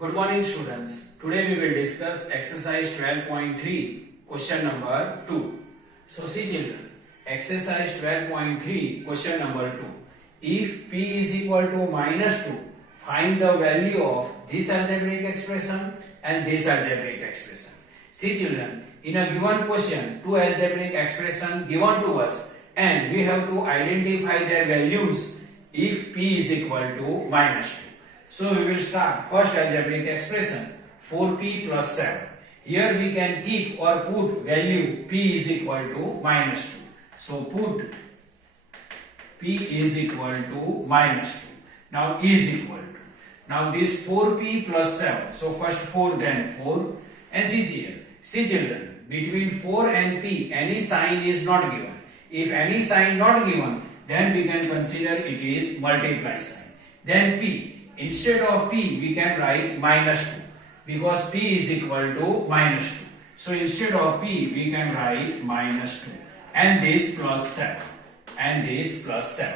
Good morning students. Today we will discuss exercise 12.3 question number 2. So see children, exercise 12.3 question number 2. If p is equal to minus 2, find the value of this algebraic expression and this algebraic expression. See children, in a given question, two algebraic expression given to us and we have to identify their values if p is equal to minus 2. So we will start first algebraic expression 4p plus 7. Here we can keep or put value p is equal to minus 2. So put p is equal to minus 2. Now is equal to. Now this 4p plus 7. So first 4 then 4. And see here. See children, between 4 and p any sign is not given. If any sign not given, then we can consider it is multiply sign. Then p. Instead of p, we can write minus 2 because p is equal to minus 2. So instead of p, we can write minus 2 and this plus 7 and this plus 7.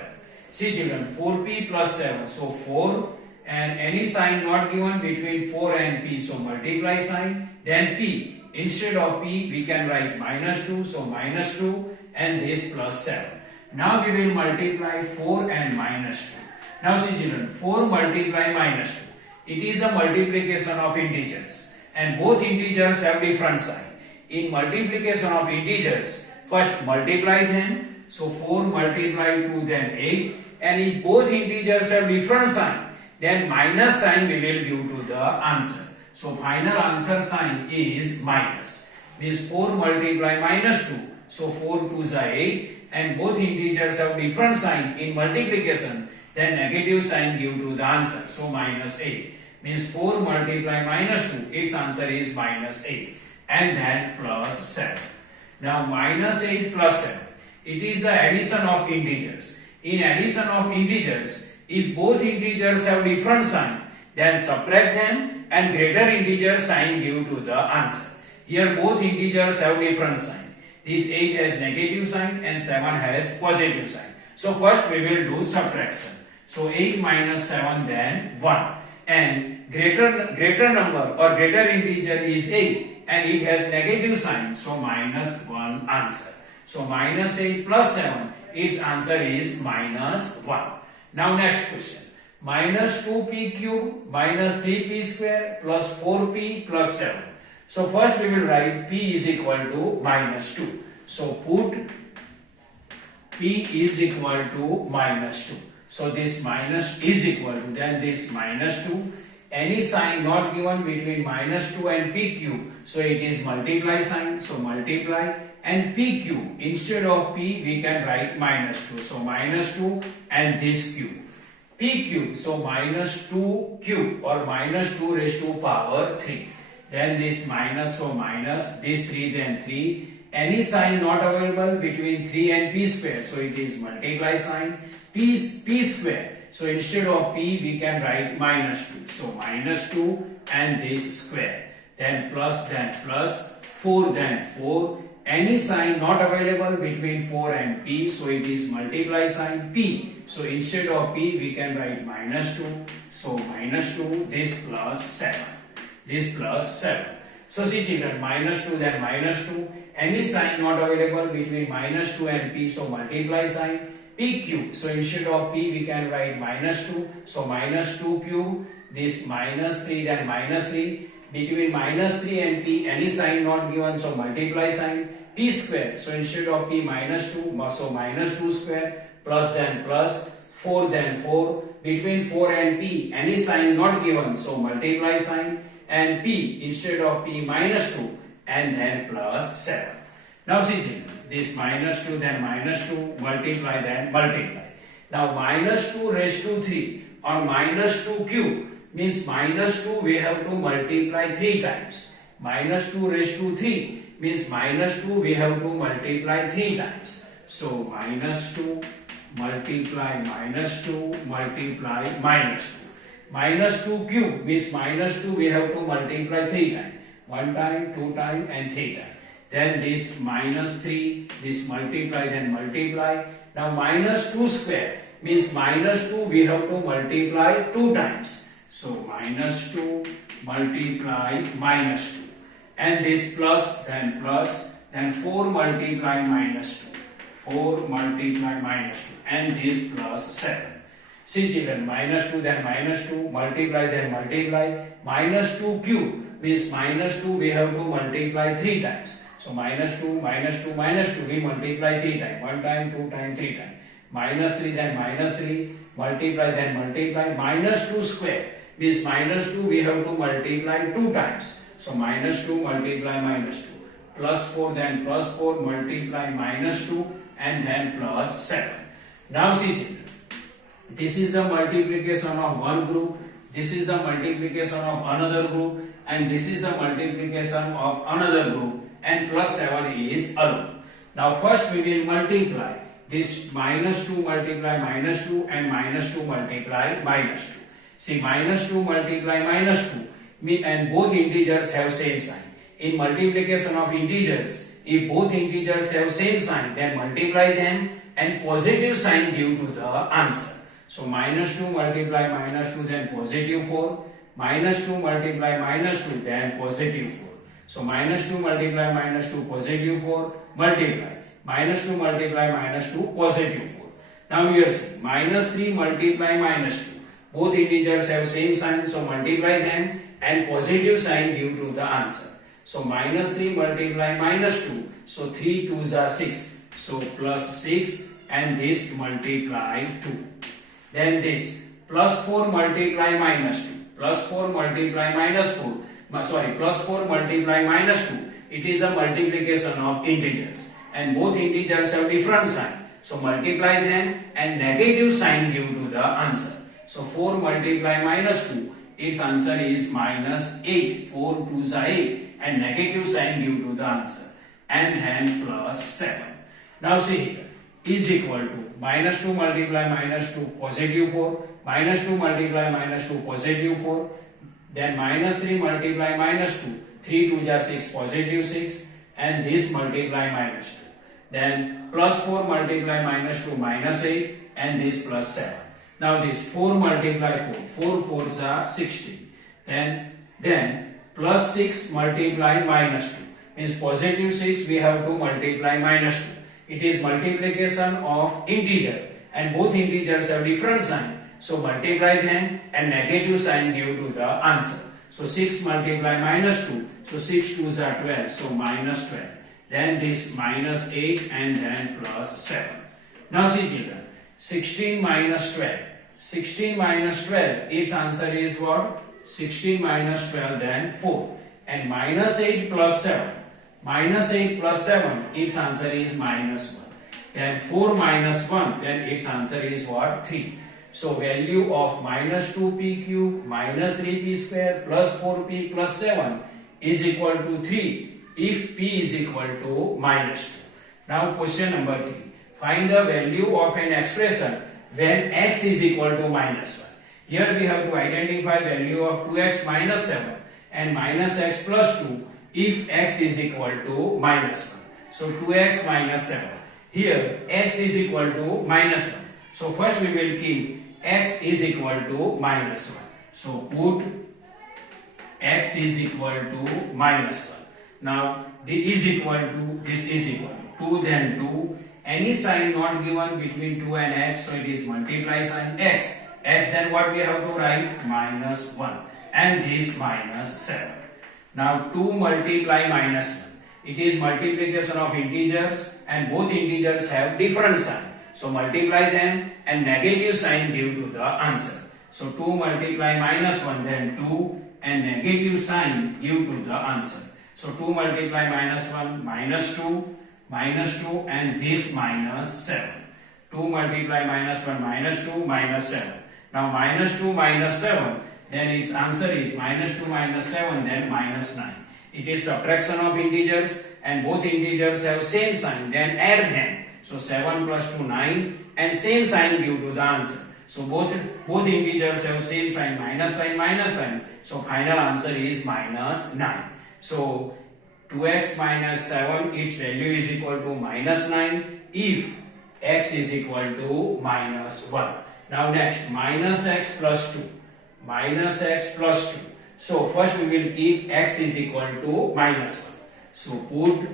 See children, 4p plus 7, so 4 and any sign not given between 4 and p, so multiply sign. Then p, instead of p, we can write minus 2, so minus 2 and this plus 7. Now we will multiply 4 and minus 2. Now see children, 4 multiply minus 2. It is the multiplication of integers and both integers have different sign. In multiplication of integers, first multiply them. So 4 multiply 2 then 8, and if both integers have different sign, then minus sign we will give to the answer. So final answer sign is minus. Means 4 multiply minus 2. So 4 2s are 8 and both integers have different sign in multiplication. Then negative sign give to the answer. So minus 8. Means 4 multiply minus 2. Its answer is minus 8. And then plus 7. Now minus 8 plus 7. It is the addition of integers. In addition of integers, if both integers have different sign, then subtract them and greater integer sign give to the answer. Here both integers have different sign. This 8 has negative sign and 7 has positive sign. So first we will do subtraction. So 8 minus 7 then 1 and greater number or greater integer is 8 and it has negative sign, so minus 1 answer. So minus 8 plus 7, its answer is minus 1. Now next question, minus 2p cube minus 3p square plus 4p plus 7. So first we will write p is equal to minus 2. So put p is equal to minus 2. So this minus is equal to, then this minus 2. Any sign not given between minus 2 and p cube, so it is multiply sign, so multiply, and p cube, instead of p we can write minus 2, so minus 2 and this cube. P cube, so minus 2 cube or minus 2 raised to power 3. Then this minus, so minus, this 3 then 3. Any sign not available between 3 and p square, so it is multiply sign. P square, so instead of p we can write minus 2, so minus 2 and this square. Then plus 4 then 4. Any sign not available between 4 and p, so it is multiply sign p. So instead of p we can write minus 2, so minus 2, this plus 7. This plus 7. So see children, minus 2 then minus 2. Any sign not available between minus 2 and p, so multiply sign. P cube, so instead of p we can write minus 2, so minus 2 cube, this minus 3 then minus 3. Between minus 3 and p any sign not given, so multiply sign. P square, so instead of p minus 2, so minus 2 square, plus then plus, 4 then 4. Between 4 and p any sign not given, so multiply sign, and p instead of p minus 2 and then plus 7. Now see children, this minus 2 then minus 2, multiply then multiply. Now minus 2 raised to 3 or minus 2 cube means minus 2 we have to multiply 3 times. Minus 2 raised to 3 means minus 2 we have to multiply 3 times. So minus 2 multiply minus 2 multiply minus 2. Minus 2 cube means minus 2 we have to multiply 3 times. 1 time, 2 time and 3 times. Then this minus 3, this multiply, then multiply. Now minus 2 square means minus 2 we have to multiply 2 times. So minus 2 multiply minus 2, and this plus, then 4 multiply minus 2, 4 multiply minus 2, and this plus 7. See children, minus 2, then minus 2, multiply, then multiply, minus 2 cube means minus 2 we have to multiply 3 times. So minus 2, minus 2, minus 2 we multiply 3 times, 1 time, 2 time, 3 times. Minus 3, then minus 3, multiply, then multiply, minus 2 square means minus 2 we have to multiply 2 times. So minus 2 multiply minus 2, plus 4, then plus 4, multiply minus 2, and then plus 7. Now see children, this is the multiplication of one group, this is the multiplication of another group, and this is the multiplication of another group, and plus 7 is alone. Now first we will multiply this minus 2 multiply minus 2 and minus 2 multiply minus 2. See, minus 2 multiply minus 2 and both integers have same sign. In multiplication of integers, if both integers have same sign, then multiply them and positive sign give to the answer. So minus 2 multiply minus 2, then positive 4, minus 2 multiply minus 2, then positive 4. So minus 2 multiply minus 2, positive 4, multiply. Minus 2 multiply minus 2, positive 4. Now here see, minus 3 multiply minus 2. Both integers have same sign, so multiply them and positive sign give to the answer. So minus 3 multiply minus 2, so 3 2s are 6. So plus 6, and this multiply 2. Then this plus 4 multiply minus 2, plus 4 multiply minus 4, plus 4 multiply minus 2. It is the multiplication of integers, and both integers have different sign. So multiply them and negative sign give to the answer. So 4 multiply minus 2, its answer is minus 8. 4 2s are 8, and negative sign give to the answer, and then plus 7. Now see here, is equal to minus 2 multiply minus 2, positive 4, minus 2 multiply minus 2, positive 4, then minus 3 multiply minus 2, 3 2s are 6, positive 6, and this multiply minus 2. Then plus 4 multiply minus 2, minus 8, and this plus 7. Now this 4 multiply 4, 4 4s are 16. Then plus 6 multiply minus 2, means positive 6 we have to multiply minus 2. It is multiplication of integer, and both integers have different sign. So multiply them and negative sign give to the answer. So 6 multiply minus 2, so 6 2s are 12, so minus 12. Then this minus 8, and then plus 7. Now see children, 16 minus 12. 16 minus 12, its answer is what? 16 minus 12, then 4. And minus 8 plus 7. Minus 8 plus 7, its answer is minus 1. Then 4 minus 1, then its answer is what? 3. So value of minus 2p cube minus 3p square plus 4p plus 7 is equal to 3 if p is equal to minus 2. Now question number 3. Find the value of an expression when x is equal to minus 1. Here we have to identify value of 2x minus 7 and minus x plus 2 if x is equal to minus 1. So 2x minus 7. Here x is equal to minus 1. So first we will keep x is equal to minus 1. So put x is equal to minus 1. Now this is equal to, this is equal to 2, then 2. Any sign not given between 2 and x, so it is multiply sign x. X, then what we have to write? Minus 1. And this minus 7. Now 2 multiply minus 1. It is multiplication of integers, and both integers have different sign. So multiply them and negative sign give to the answer. So 2 multiply minus 1, then 2, and negative sign give to the answer. So 2 multiply minus 1, minus 2, and this minus 7. 2 multiply minus 1, minus 2, minus 7. Now minus 2 minus 7, then its answer is minus 2 minus 7, then minus 9. It is subtraction of integers, and both integers have same sign, then add them. So 7 plus 2, 9, and same sign give to the answer. So both integers have same sign, minus sign, minus sign. So final answer is minus 9. So 2x minus 7, its value is equal to minus 9 if x is equal to minus 1. Now next, minus x plus 2. Minus x plus 2. So first we will keep x is equal to minus 1. So put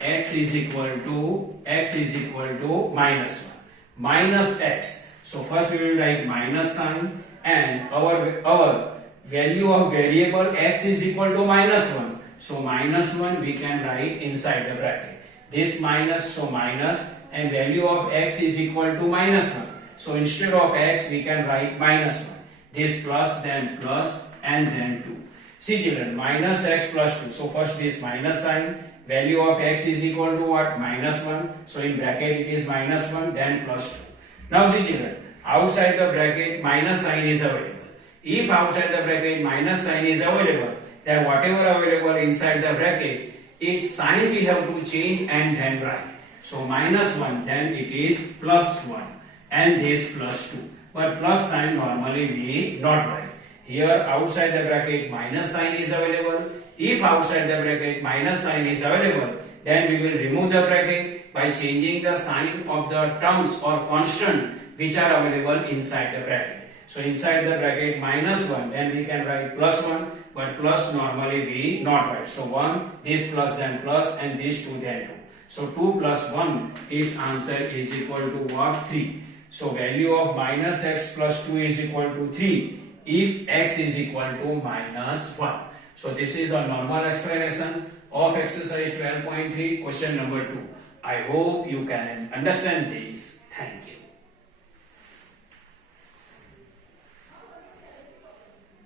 x is equal to minus 1 minus x. So first we will write minus sign, and our value of variable x is equal to minus 1. So minus 1 we can write inside the bracket. This minus, so minus, and value of x is equal to minus 1. So instead of x we can write minus 1. This plus, then plus, and then 2. See children, minus x plus 2. So first this minus sign, value of x is equal to what? Minus 1. So in bracket it is minus 1, then plus 2. Now see children, outside the bracket minus sign is available. If outside the bracket minus sign is available, then whatever available inside the bracket, its sign we have to change and then write. So minus 1, then it is plus 1, and this plus 2. But plus sign normally we not write. Here outside the bracket minus sign is available. If outside the bracket minus sign is available, then we will remove the bracket by changing the sign of the terms or constant which are available inside the bracket. So inside the bracket minus 1, then we can write plus 1, but plus normally we not write. So 1, this plus, then plus, and this 2, then 2. So 2 plus 1, its answer is equal to what? 3. So value of minus x plus 2 is equal to 3 if x is equal to minus 1. So this is a normal explanation of exercise 12.3 question number 2. I hope you can understand this. Thank you.